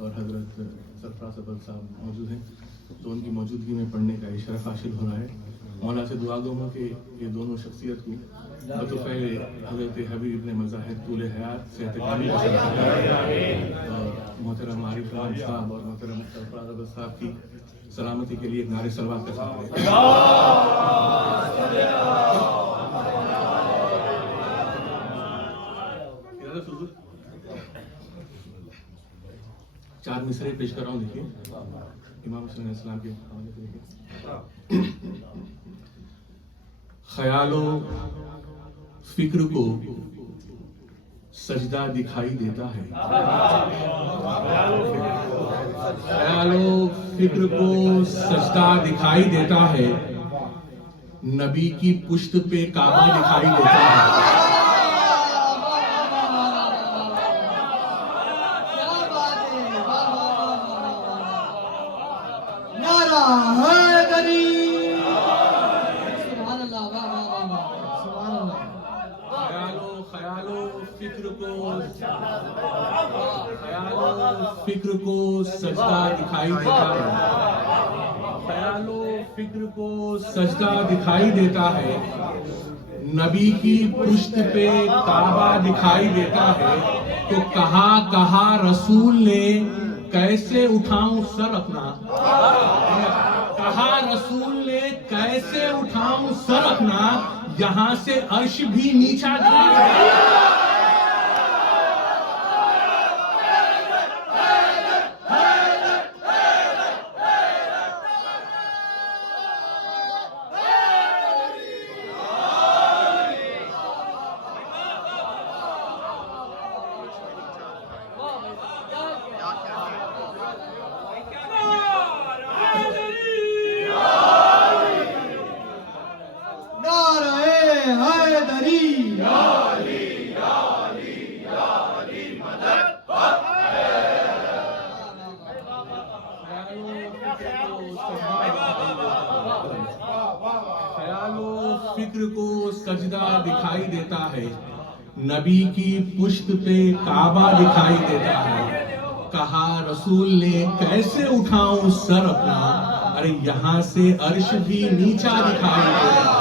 और हज़रत सरफराज अब्बल साहब मौजूद हैं, तो उनकी मौजूदगी में पढ़ने का शरफ हासिल हो रहा है। मौला से दुआ गो हूँ कि ये दोनों शख्सियत को बतौफ़ैल हज़रत हबीब इब्न मज़ाहिर तूल हयात सेहत कामिल और मोहतरम आरिफ इमाम साहब और मोहतरम सरफराज अब्बल साहब की सलामती के लिए एक नारे सलवात का साथ दें। 4 मिसरे पेश कर रहा हूँ, देखिए इमाम हुसैन अलैहिस्सलाम के हवाले से देखिए। ख्यालो फिक्र को सजदा दिखाई देता है, ख्यालो फिक्र को सजदा दिखाई देता है, नबी की पुश्त पे काबा दिखाई देता है। फिक्र को सजदा दिखाई देता है, ख्यालो फिक्र को सजदा दिखाई देता है, नबी की पुश्त पे काबा दिखाई देता है। तो कहा रसूल ने कैसे उठाऊं सर अपना, कहा रसूल ने कैसे उठाऊं सर अपना, यहां से अर्श भी नीचा दिखाई देता है। फिक्र को सजदा दिखाई देता है, नबी की पुश्त पे काबा दिखाई देता है। कहा रसूल ने कैसे उठाऊं सर अपना, अरे यहां से अर्श भी नीचा दिखाई देता है।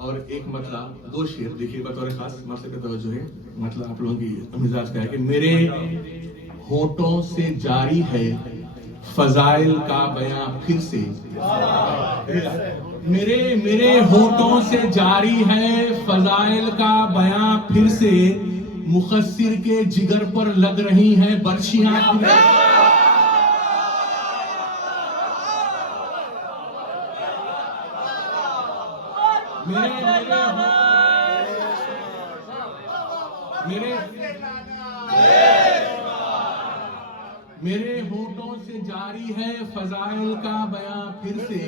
और एक मतलब 2 शेर देखिए बतौर खास मसले पे तवज्जो है। मतलब आप लोगों की मिजाज का है कि मेरे होठों से जारी है फजाइल का बयां फिर से, मेरे होठों से जारी है फजाइल का बयां फिर से, मुखस्सिर के जिगर पर लग रही हैं बर्छियां। मेरे होठों से जारी है फजाइल का बयां फिर से,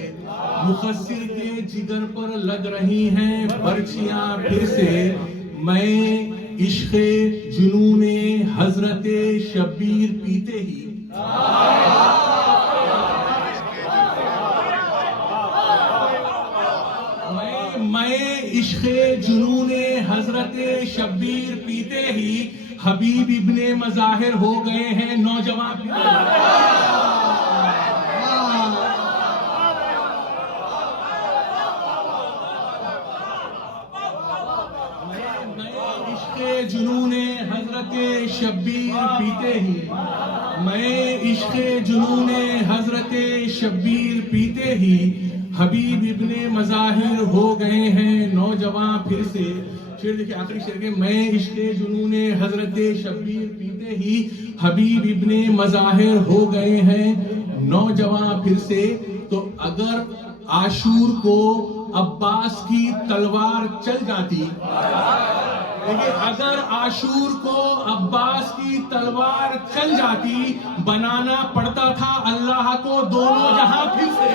मुखस्सिर के जिगर पर लग रही हैं बर्छियां फिर से। मैं इश्क़े जुनूने हजरते शब्बीर पीते ही, मैं इश्क़े जुनूने हजरते शब्बीर पीते ही, हबीब इब्ने मज़ाहिर हो गए हैं नौजवान। इश्क़े जुनूने हजरते शब्बीर पीते ही, मैं इश्क़े जुनूने हजरते शब्बीर पीते ही, हबीब इब्ने मज़ाहिर हो गए हैं नौजवान फिर से। शेर देखिए आखिरी शेर के, मैं इश्क़े जुनूने हजरते शब्बीर पीते ही, हबीब इब्ने मज़ाहिर हो गए हैं नौजवान फिर से। तो अगर आशूर को अब्बास की तलवार चल जाती, देखिए अगर आशूर को अब्बास की तलवार चल जाती, बनाना पड़ता था अल्लाह को दोनों जहां फिर से।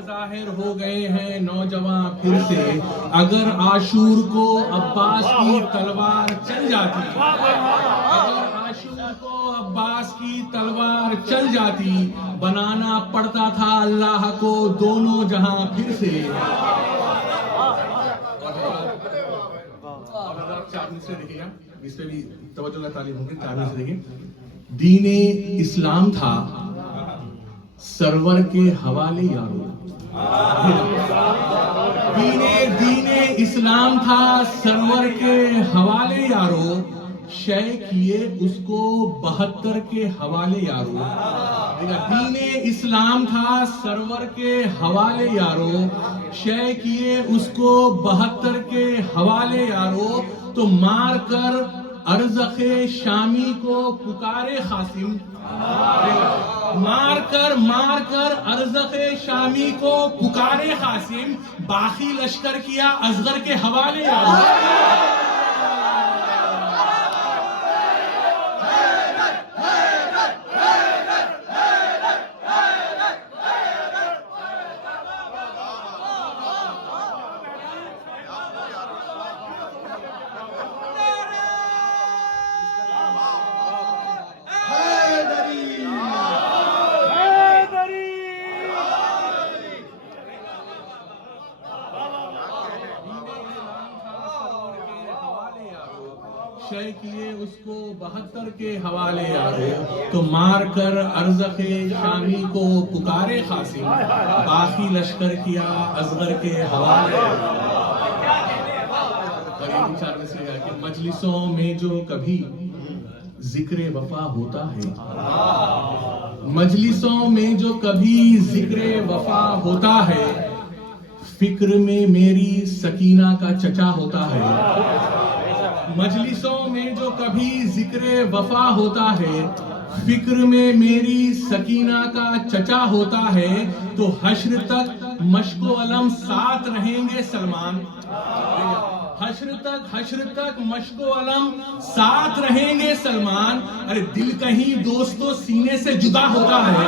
मज़ाहिर हो गए हैं नौजवान फिर से। अगर आशूर को अब्बास की तलवार चल जाती, अगर आशूर को अब्बास की तलवार चल जाती, बनाना पड़ता था अल्लाह को दोनों जहां फिर से। से देखिएगा, इस पे भी तवज्जो का तालीम होगी। तालीम से देखिए, दीने इस्लाम था सरवर के हवाले यारो। दीने इस्लाम था सरवर के हवाले यारो, शय किए उसको 72 के हवाले यारो। दीने इस्लाम था सरवर के हवाले यारो, शय किए उसको 72 के हवाले यारो। तो मार कर अर्ज़क़े शामी को पुकारे खासिम, मार कर अर्ज़क़े शामी को पुकारे खासिम, बाकी लश्कर किया असगर के हवाले यारो। शय किए उसको 72 के हवाले यारो, तो मार कर अर्ज़क़े शामी को पुकारे खासिम, बाकी लश्कर किया असगर के हवाले। और ये विचार में से कि मजलिसों में जो कभी जिक्र वफा होता है, मजलिसों में जो कभी जिक्र वफा होता है, फिक्र में मेरी सकीना का चचा होता है। मजलिसों में जो कभी जिक्र वफा होता है, फिक्र में मेरी सकीना का चचा होता है। तो हश्र तक मश्को अलम साथ रहेंगे सलमान, हश्र तक मश्को अलम साथ रहेंगे सलमान। अरे दिल कहीं दोस्तों सीने से जुदा होता है।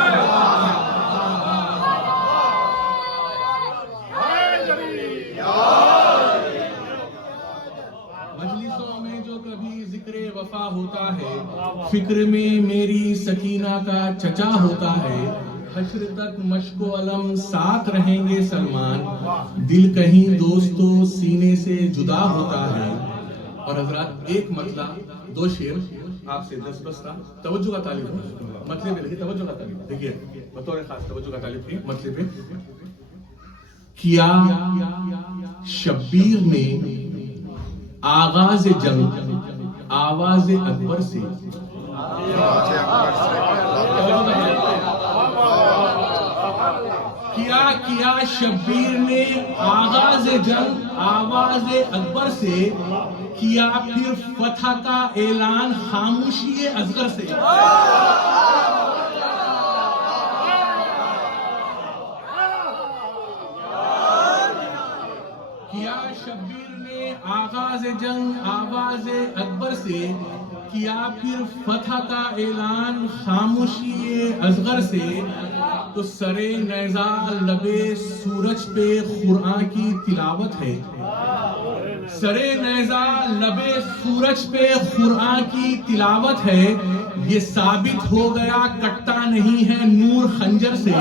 वफा होता है, फिक्र में मेरी सकीना का चचा होता है। हश्र तक मश्को अलम साथ रहेंगे सलमान, दिल कहीं दोस्तों सीने से जुदा होता है। और हजरात, एक मतला 2 शेर आपसे 10 बस्ता तवज्जो का तालिब, मतले पे लिखिए, तवज्जो का तालिब देखिए, बतौर खास तवज्जो का तालिब है मतले पे। किया शब्बीर ने आगाज जंग आवाज अकबर से, किया शब्बीर ने आगाज जंग आवाज अकबर से, किया फिर फतह का ऐलान खामोशी असगर से। किया शब्बीर ने आगाज जंग आवाज अकबर से, किया फिर फतह का ऐलान खामोशी असगर से। तो सरे नैज़ा लबे सूरज पे कुरान की तिलावत है, सरे नैज़ा लबे सूरज पे कुरान की तिलावत है। ये साबित हो गया कटता नहीं है नूर खंजर से।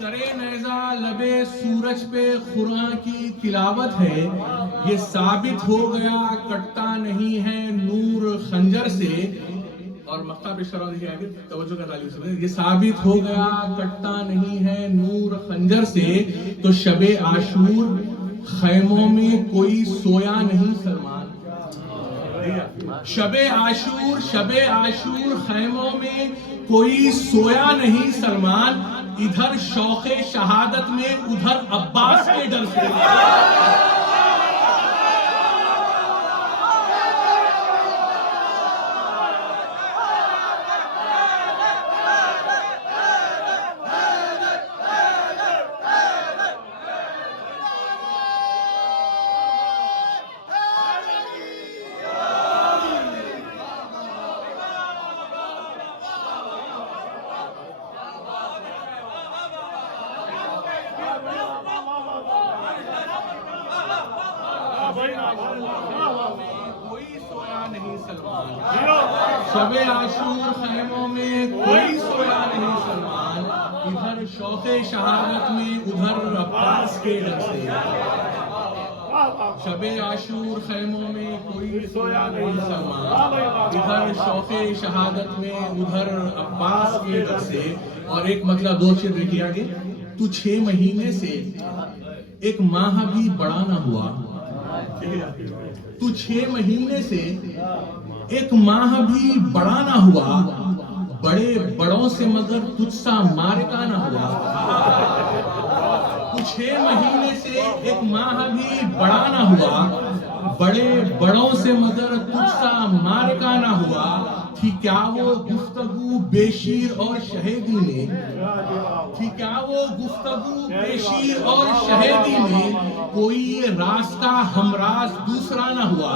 सरे नैज़ा लबे सूरज पे कुरान की तिलावत है, ये साबित हो गया कटता नहीं है नूर खंजर से। और मक्का पे शरा देखिए आगे, तवज्जो का तालिब सुनिए, ये साबित हो गया कटता नहीं है नूर खंजर से। तो शबे आशूर खैमों में कोई सोया नहीं सलमान, शबे आशूर खैमों में कोई सोया नहीं सलमान। इधर शौक़े शहादत में, उधर अब्बास के डर से। कोई सोया नहीं सलमान, शबे आशूर खैमों में कोई सोया नहीं सलमान, इधर शौक़े शहादत में उधर अब्बास के डर से। शबे आशूर खैमों में कोई सोया नहीं सलमान, इधर शौक़े शहादत में उधर अब्बास के डर से। और एक मतलब दो शेर देखिए आगे, तू 6 महीने से एक माह भी बड़ा ना हुआ, तू 6 महीने से एक माह भी बड़ा ना हुआ, बड़े बड़ों से मगर तुझसा मारका ना हुआ। तू 6 महीने से एक माह भी बड़ा ना हुआ, बड़े बड़ों से मगर तुझसा मारका ना हुआ। थी क्या वो गुफ्तगू बेशीर और शहेदी में, थी क्या वो गुफ्तगू बेशीर और शहेदी में, कोई ये रास्ता हमराज दूसरा ना हुआ,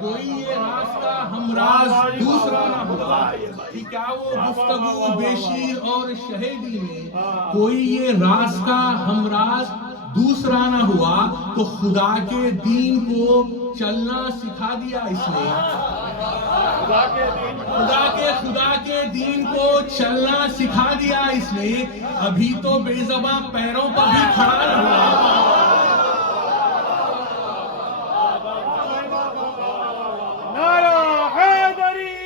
कोई ये रास्ता हमराज दूसरा ना हुआ। थी क्या वो गुफ्तगू बेशीर और शहेदी में, कोई ये रास्ता हमराज दूसरा ना हुआ। तो खुदा के दीन को चलना सिखा दिया इसने, खुदा के दीन को चलना सिखा दिया इसने। अभी तो बेज़बां पैरों पर भी खड़ा ना हुआ। नारा हैदरी,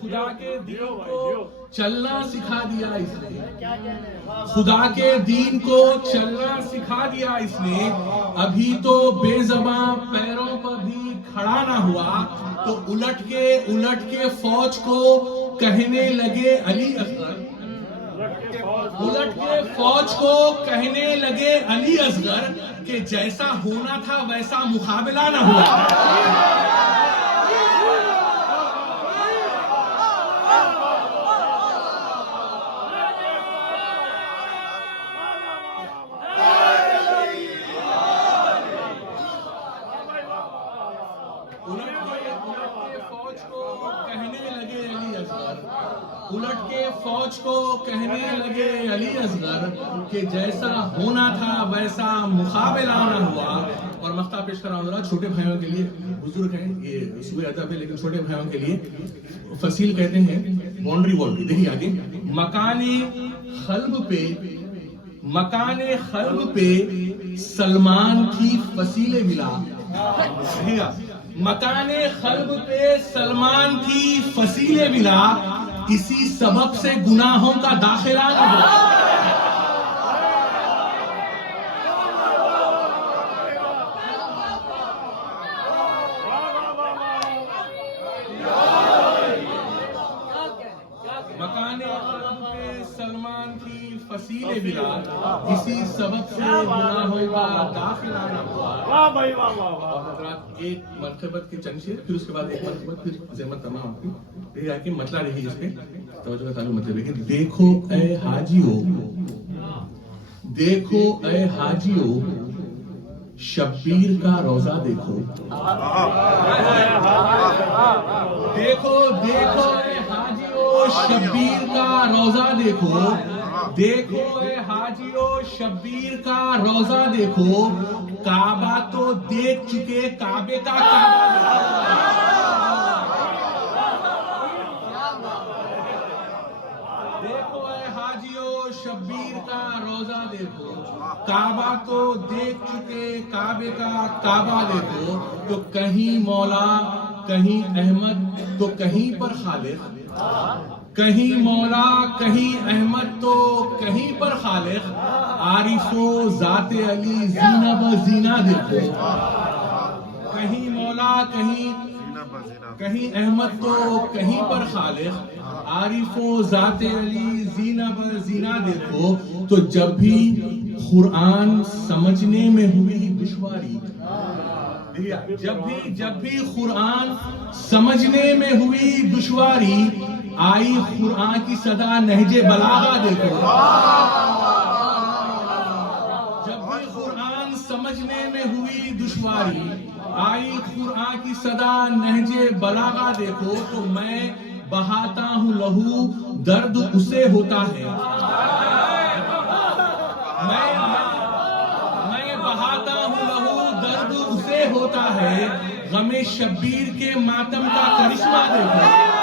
खुदा के दीन को चलना सिखा दिया इसने, खुदा के दीन को चलना सिखा दिया इसने। अभी तो बेज़बां पैरों पर भी खड़ा ना हुआ। तो उलट के फौज को कहने लगे अली असगर, उलट के फौज को कहने लगे अली असगर कि जैसा होना था वैसा मुकाबला ना हुआ। उलट के फौज को कहने लगे अली असगर कि जैसा होना था वैसा मुकाबला ना हुआ। और मख्ता पेश कर रहा हूँ छोटे भाइयों के लिए, बुजुर्ग हैं ये सुबह अदब है, लेकिन छोटे भाइयों के लिए फसील कहते हैं बाउंड्री वॉल। देखिए आगे, मकाने खल्ब पे सलमान की फसीले मिला, मकाने खल्ब पे सलमान की फसीले मिला, इसी सबब से गुनाहों का दाखिला न हो। मकाने खल्ब पे सलमान की फसीले मिला, इसी सबब से गुनाहों का दाखिला न हुआ। वाह भाई वाह वाह वाह। एक मरतबत के चंद शेर, फिर उसके बाद एक मरतबत, फिर ज़हमत तमाम आपकी। ये आके मतला रही है इसमें, तवज्जो का ताल्लुक मतलब है कि देखो ए हाजियो, देखो ए हाजियो, शब्बीर का रोजा देखो, देखो देखो ए हाजियो शब्बीर का रोजा देखो, देखो ए हाजियो शब्बीर का रोजा देखो। काबा तो देख चुके, काबे का देखो ए हाजियो शब्बीर का रोजा देखो, काबा तो देख चुके, काबे का काबा देखो। तो कहीं मौला कहीं अहमद तो कहीं पर खालिक, कहीं मौला कहीं अहमद तो कहीं पर खालिक। आरिफो जाते अली जीना ब जीना देखो, कहीं मौला कहीं अहमद तो कहीं पर खालिक। आरिफो जाते अली जीना ब जीना देखो। तो जब भी कुरान समझने में हुई दुश्वारी, जब भी कुरान समझने में हुई दुश्वारी, आई कुरान की सदा नहजे बलागा देखो। जब भी कुरान समझने में हुई दुश्वारी, आई कुरान की सदा नहजे बलागा देखो। तो मैं बहाता हूँ लहू दर्द उसे होता है। मैं बहाता हूँ लहू, दर्द उसे होता है। गमे शब्बीर के मातम का करिश्मा देखो।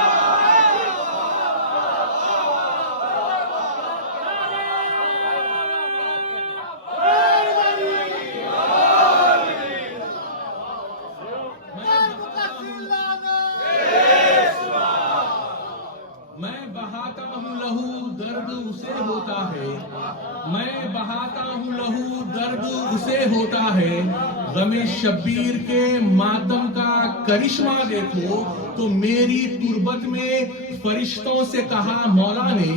मैं बहाता हूँ लहू, दर्द उसे होता है। मैं बहाता हूँ लहू, दर्द उसे होता है। गमे शब्बीर के मातम का करिश्मा देखो। तो मेरी तुर्बत में फरिश्तों से कहा मौला ने,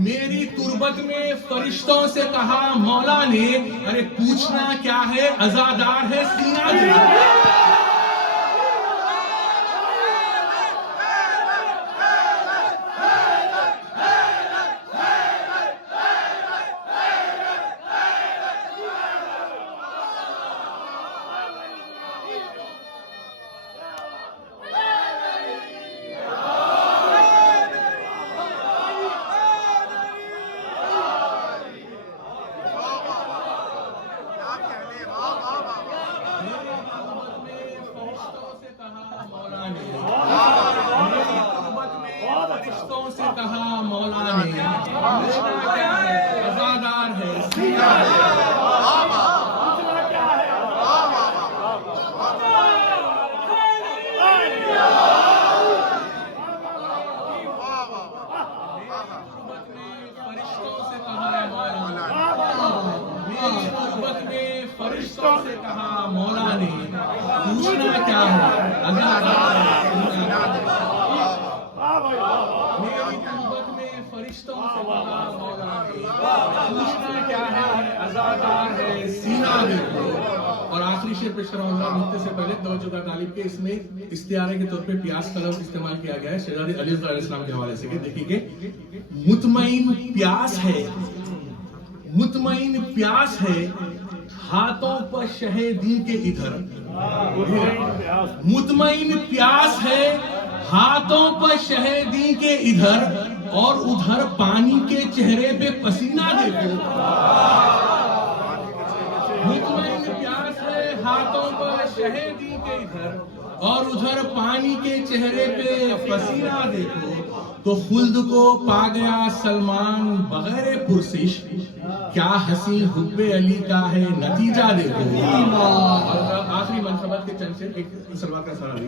मेरी तुर्बत में फरिश्तों से कहा मौला ने, अरे पूछना क्या है, अज़ादार है सीना देखो। फरिश्तों से कहा मौला ने, पूछना क्या है, अज़ादार है सीना देखो। फरिश्तों से कहा मौला ने, पूछना क्या है, अज़ादार है सीना देखो। मेरी तुर्बत में फरिश्तों से कहा मौला ने, पूछना क्या है, अज़ादार है सीना देखो। और आखिरी शेर पेश कराऊंगा मुझसे से पहले तवज्जो का तालिब के, इसमें इस्तियारे के तौर पे प्यास का लफ्ज़ इस्तेमाल किया गया है शहजादी अली अलैहिस्सलाम के हवाले से। देखिए, मुतमईन प्यास है, मुतमईन प्यास है, हाथों पर शहीदी के इधर। मुतमईन प्यास है, हाथों पर शहीदी के इधर, और उधर पानी के चेहरे पे पसीना देखो। मुतमईन प्यास है, हाथों पर शहीदी के इधर, और उधर पानी के चेहरे पे पसीना देखो। तो खुल्द को पा गया सलमान बगैर पुरसिश, क्या हसी हुब्बे अली का है नतीजा देखो। आखिरी मनसबत के चंद से एक सलवात का सवाल